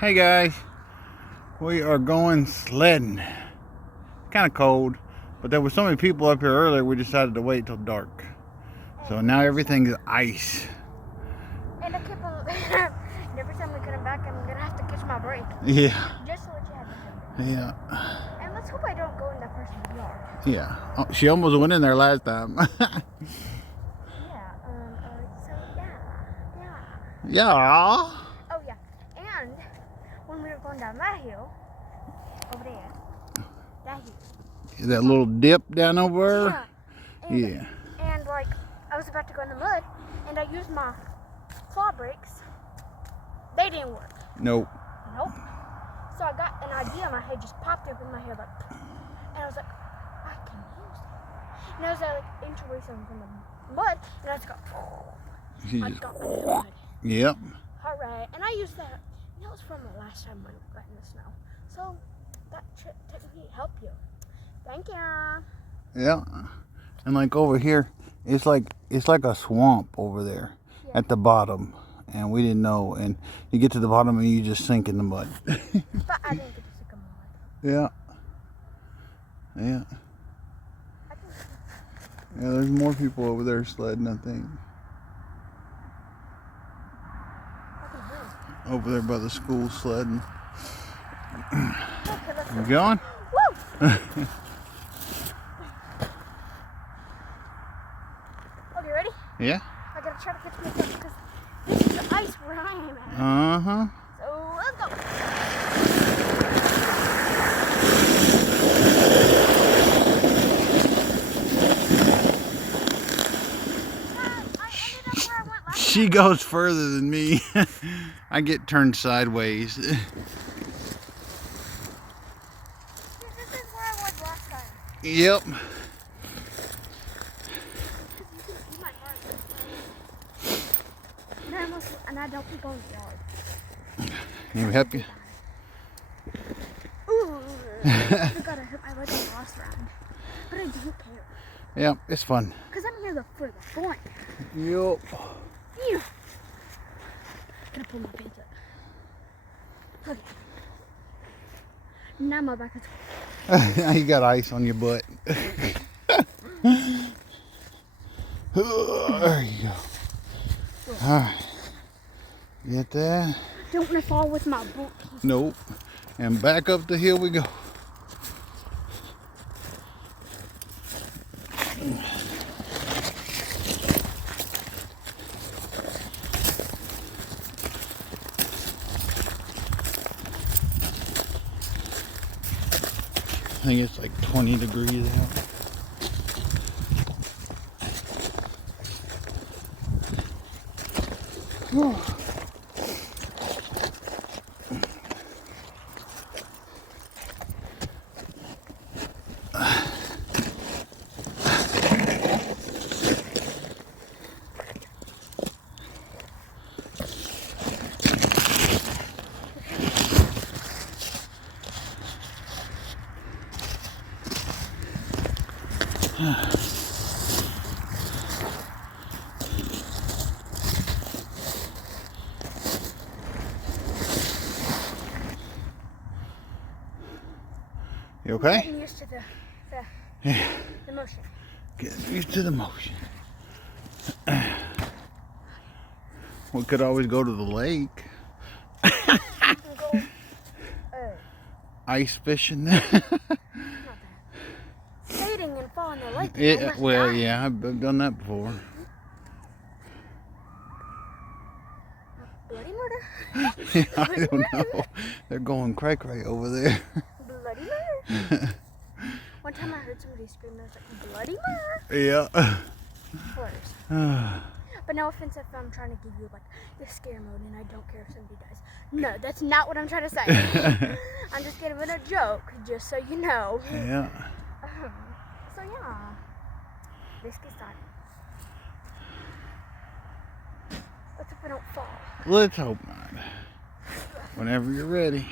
Hey guys, we are going sledding. Kind of cold, but there were so many people up here earlier we decided to wait till dark. So now everything's ice. And I keep on, and every time we come back, I'm gonna have to catch my break. Yeah. Just so what you have to do. Yeah. And let's hope I don't go in that person's yard. Yeah. Oh, she almost went in there last time. Yeah. So yeah. Yeah. Oh yeah. And when we were going down that hill, over there, that hill. That little dip down over there? Yeah. And like, I was about to go in the mud, and I used my claw brakes. They didn't work. Nope. So I got an idea in my head, just popped up in my head like, and I was like, I can use it. And I was like inch away from the mud, and I just got my mud. Yep. Alright, and I used that. And that was from the last time we got in the snow. So that technically helped you. Thank you. Yeah. And like over here, it's like a swamp over there at the bottom. And we didn't know, and you get to the bottom and you just sink in the mud. But I didn't get to sink in the mud. Yeah. Yeah. Yeah, there's more people over there sledding, I think. Over there by the school sledding. You going? Woo! Okay, ready? Yeah. I gotta try to catch myself because this is the ice where I am at. Uh-huh. So let's go. I ended up where I went last She goes further than me. I get turned sideways. This is where I was last time. Yep. You can see my heart. And I don't keep going to the yard. Can we help you? Ooh, I forgot I hurt my leg on the last round. But I don't care. Yep, it's fun. Because I'm here for the fun. Yep. Yeah. Gonna pull my pants up. Okay. Now my back is cold. Now you got ice on your butt. There you go. Alright. Get that? Don't want to fall with my boots. Nope. And back up the hill we go. I think it's like 20 degrees out. You okay? I'm getting used to the motion. Getting used to the motion. We could always go to the lake. You can go, Ice fishing. not that. Skating and fall in the lake. And Yeah, almost well, die. yeah, I've done that before. Bloody murder. I don't know. They're going cray-cray over there. Bloody murder. One time I heard somebody scream and I was like, bloody murder. Yeah. Hilarious. But no offense if I'm trying to give you like the scare mode and I don't care if somebody dies. No, that's not what I'm trying to say. I'm just giving a joke, just so you know. Yeah. So yeah. Let's get started. Let's hope I don't fall. Let's hope not. Whenever you're ready.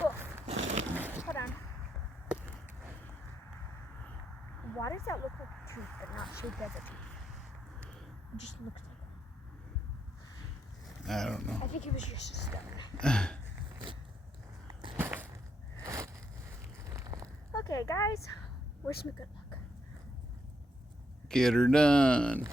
Oh. Hold on. Why does that look like a tooth but not shaped as a tooth? It just looks like I don't know. I think he was just a stone. Okay, guys. Wish me good luck. Get her done.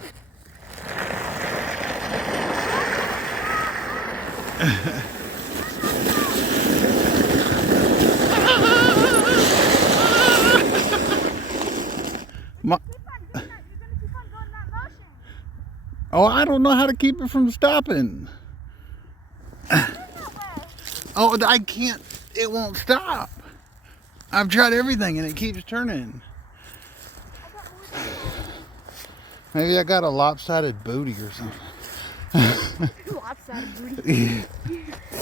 Oh, I don't know how to keep it from stopping. Oh, I can't. It won't stop. I've tried everything and it keeps turning. Maybe I got a lopsided booty or something. Lopsided booty.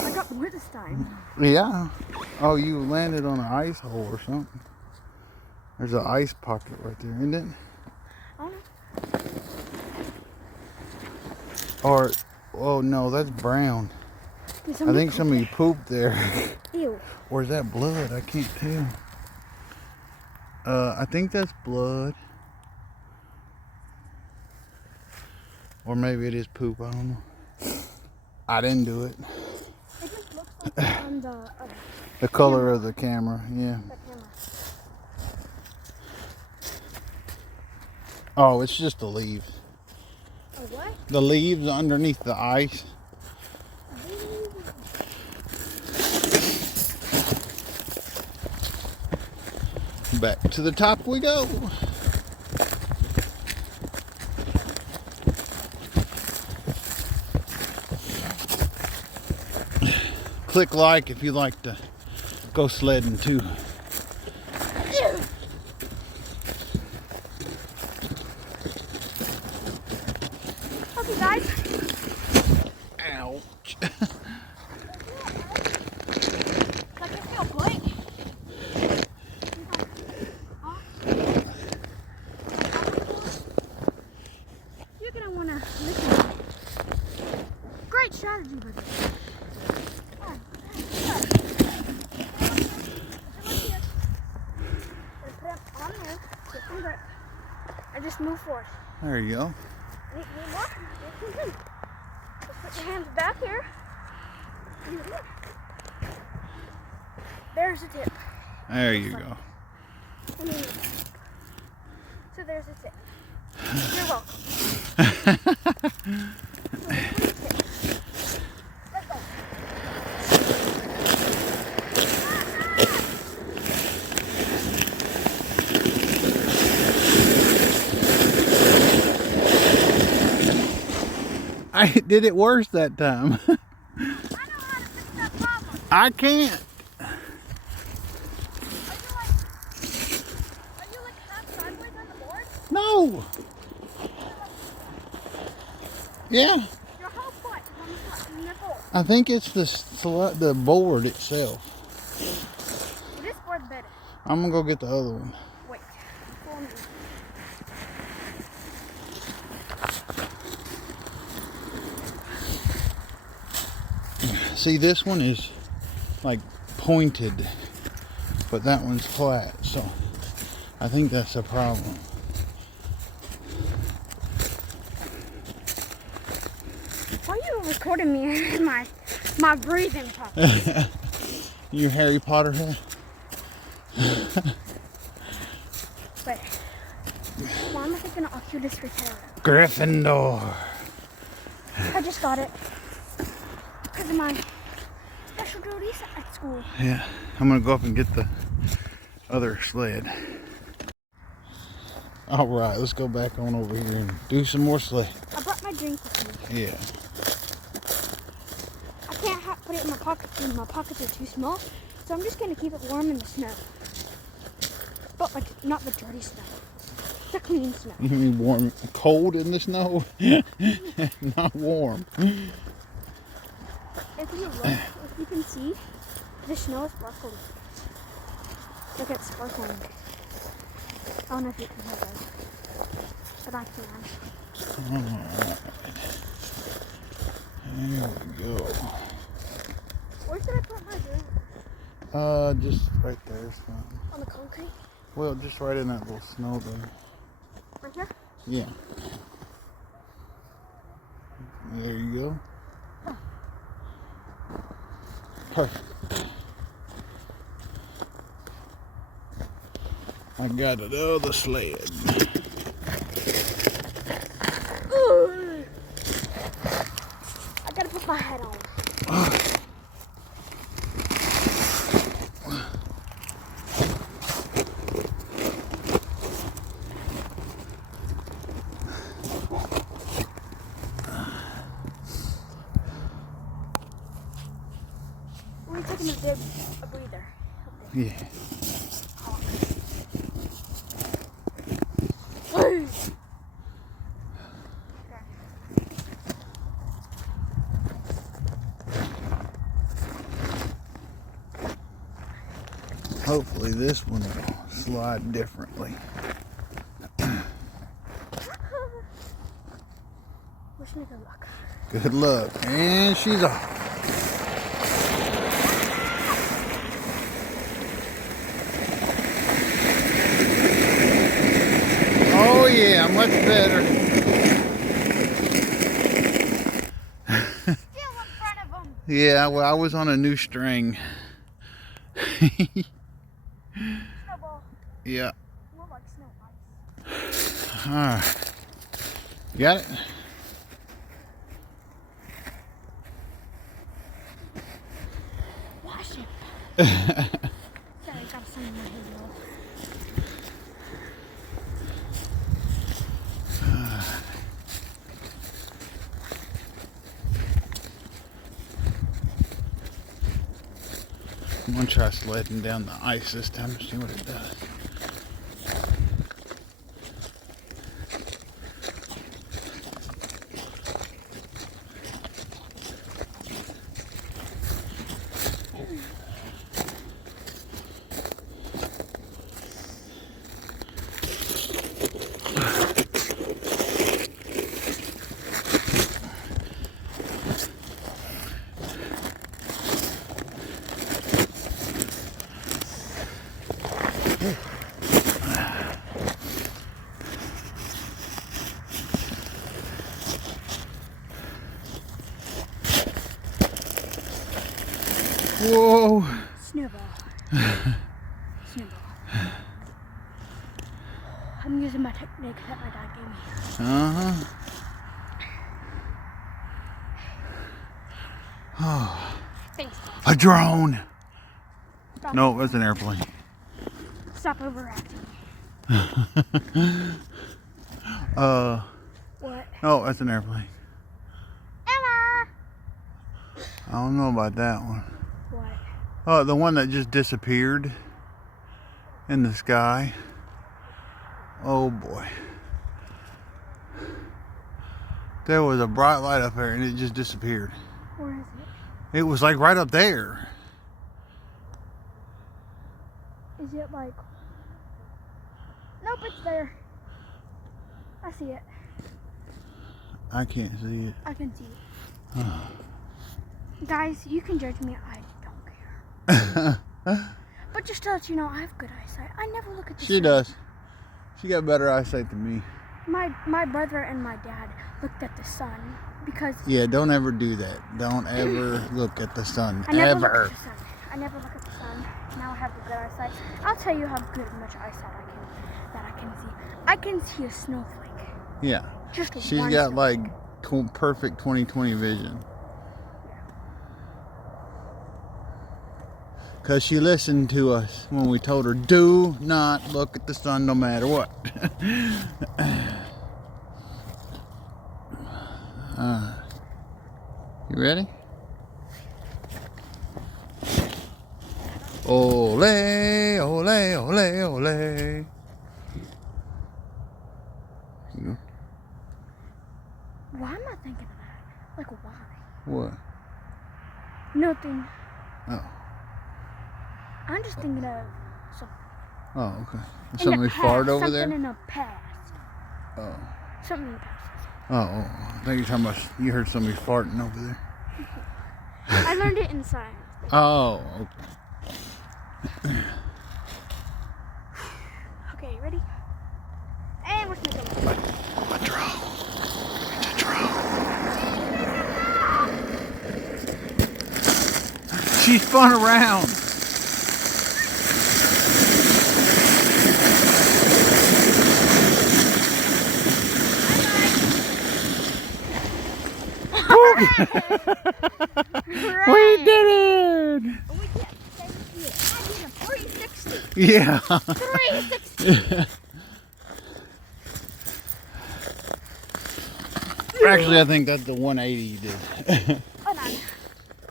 I got more this time. Yeah. Oh, you landed on an ice hole or something. There's an ice pocket right there, isn't it? I don't know. Or, oh no, that's brown. I think somebody pooped there. Ew. Or is that blood? I can't tell. I think that's blood. Or maybe it is poop, I don't know. I didn't do it. It just looks like on The color of the camera, yeah. the camera. Oh, it's just the leaves. Oh, what? The leaves underneath the ice. Back to the top we go. Click like if you like to go sledding too. Okay, guys. Ouch. Like I feel blank. You're gonna wanna listen. Great strategy, buddy. And just move forward. There you go. Need more? Just put your hands back here. There's the tip. There you go. So there's the tip. You're welcome. Let's go. I did it worse that time. I know how to fix that problem. I can't. Are you like half sideways on the board? No. Yeah. Your whole foot is on the board. I think it's the board itself. This board's better. I'm gonna go get the other one. Wait. Follow me. See, this one is like pointed, but that one's flat, so I think that's a problem. Why are you recording me in my breathing process? You Harry Potter head? Wait. Why am I thinking Oculus Repair? Gryffindor. I just got it. Because of my special duties at school. Yeah, I'm gonna go up and get the other sled. All right, let's go back on over here and do some more sled. I brought my drink with me. Yeah. I can't put it in my pockets because my pockets are too small. So I'm just going to keep it warm in the snow. But like, not the dirty snow. The clean snow. You mean warm, cold in the snow? Not warm. If you look, if you can see, the snow is sparkling. Look, it's sparkling. I don't know if you can hear that, but I can. Alright. There we go. Where should I put my drink? Just right there. It's fine. On the concrete? Well, just right in that little snow there. Right here? Yeah. There you go. Oh. Perfect. I got it on the sled. Ooh. I gotta put my hat on. We're taking a breather. Yeah. Hopefully this one will slide differently. Wish me good luck. Good luck. And she's off. Oh yeah, much better. Still in front of him. Yeah, well, I was on a new string. Snowball. Yeah. More like snow ice. Alright. You got it? Wash it. Sorry, I got some in my hair. I'm gonna try sledding down the ice this time and see what it does. Whoa! Snowball. Snowball. I'm using my technique that my dad gave me. Uh-huh. Oh. Thanks, A Dad. drone! Stop. No, it's an airplane. Stop overacting. What? No, that's an airplane. Emma! I don't know about that one. What? Oh, the one that just disappeared in the sky. Oh boy. There was a bright light up there and it just disappeared. Where is it? It was like right up there. Is it like... Nope, it's there. I see it. I can't see it. I can see it. Guys, you can judge me. I don't care. But just to let you know, I have good eyesight. I never look at the She sun. does. She got better eyesight than me. My brother and my dad looked at the sun because Yeah, don't ever do that. Don't ever look at the sun. I never look Ever. at the sun. I never look at the sun. Now I have a good eyesight. I'll tell you how good much eyesight I can see. I can see a snowflake. Yeah. Just She's one got snowflake. like perfect 20/20 vision. Because she listened to us when we told her, do not look at the sun no matter what. You ready? Ole, ole, ole, ole. You- Why am I thinking of that? Like why? What? Nothing. Oh. I'm just thinking of something. Oh, okay. In Something the we farted past, over something there? in the past. Oh. Something in the past. Oh, I think you're talking about, you heard somebody farting over there. I learned it in science. Oh, okay. Okay, ready? And we're gonna go. A drone. It's a drone. She spun around. We did it! I did a 360. Yeah. 360. Actually, I think that's the 180 you did. Oh, no.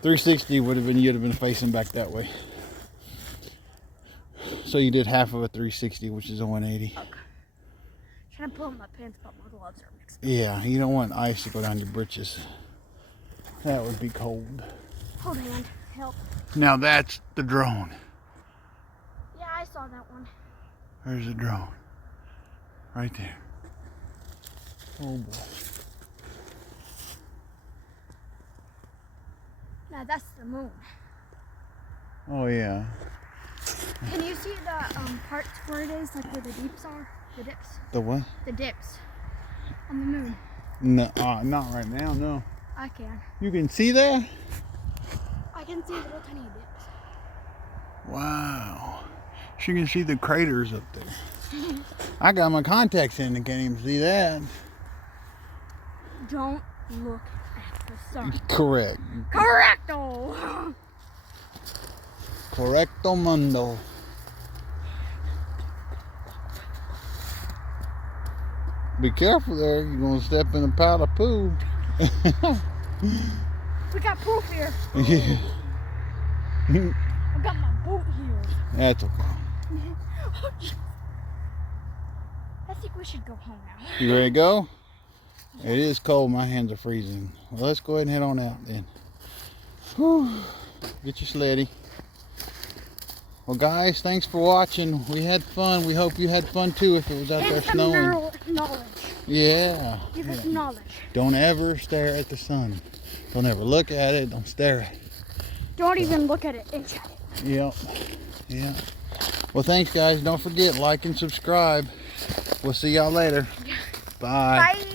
360 would have been, you'd have been facing back that way. So you did half of a 360, which is a 180. Okay. Trying to pull up my pants, but my gloves are mixed. Yeah, you don't want ice to go down your britches. That would be cold. Hold hand. Help. Now that's the drone. Yeah, I saw that one. There's the drone. Right there. Oh boy. Now that's the moon. Oh yeah. Can you see the parts where it is, like where the deeps are? The dips. The what? The dips on the moon. No, not right now, no. I can. You can see that? I can see little tiny dips. Wow. She can see the craters up there. I got my contacts in and can't even see that. Don't look at the sun. Correct. Correcto! Correcto mundo. Be careful there, you're gonna step in a pile of poo. We got proof here. Yeah. I got my boot here. That's okay. I think we should go home now. You ready to go? It is cold, my hands are freezing. Well, let's go ahead and head on out then. Whew. Get your sleddy. Well guys, thanks for watching. We had fun. We hope you had fun too if it was out there snowing. Knowledge. Yeah. Give us knowledge. Don't ever stare at the sun. Don't ever look at it. Don't stare at it. Don't even look at it. Inch at it. Yep. Yeah. Well, thanks guys. Don't forget, like and subscribe. We'll see y'all later. Bye. Bye.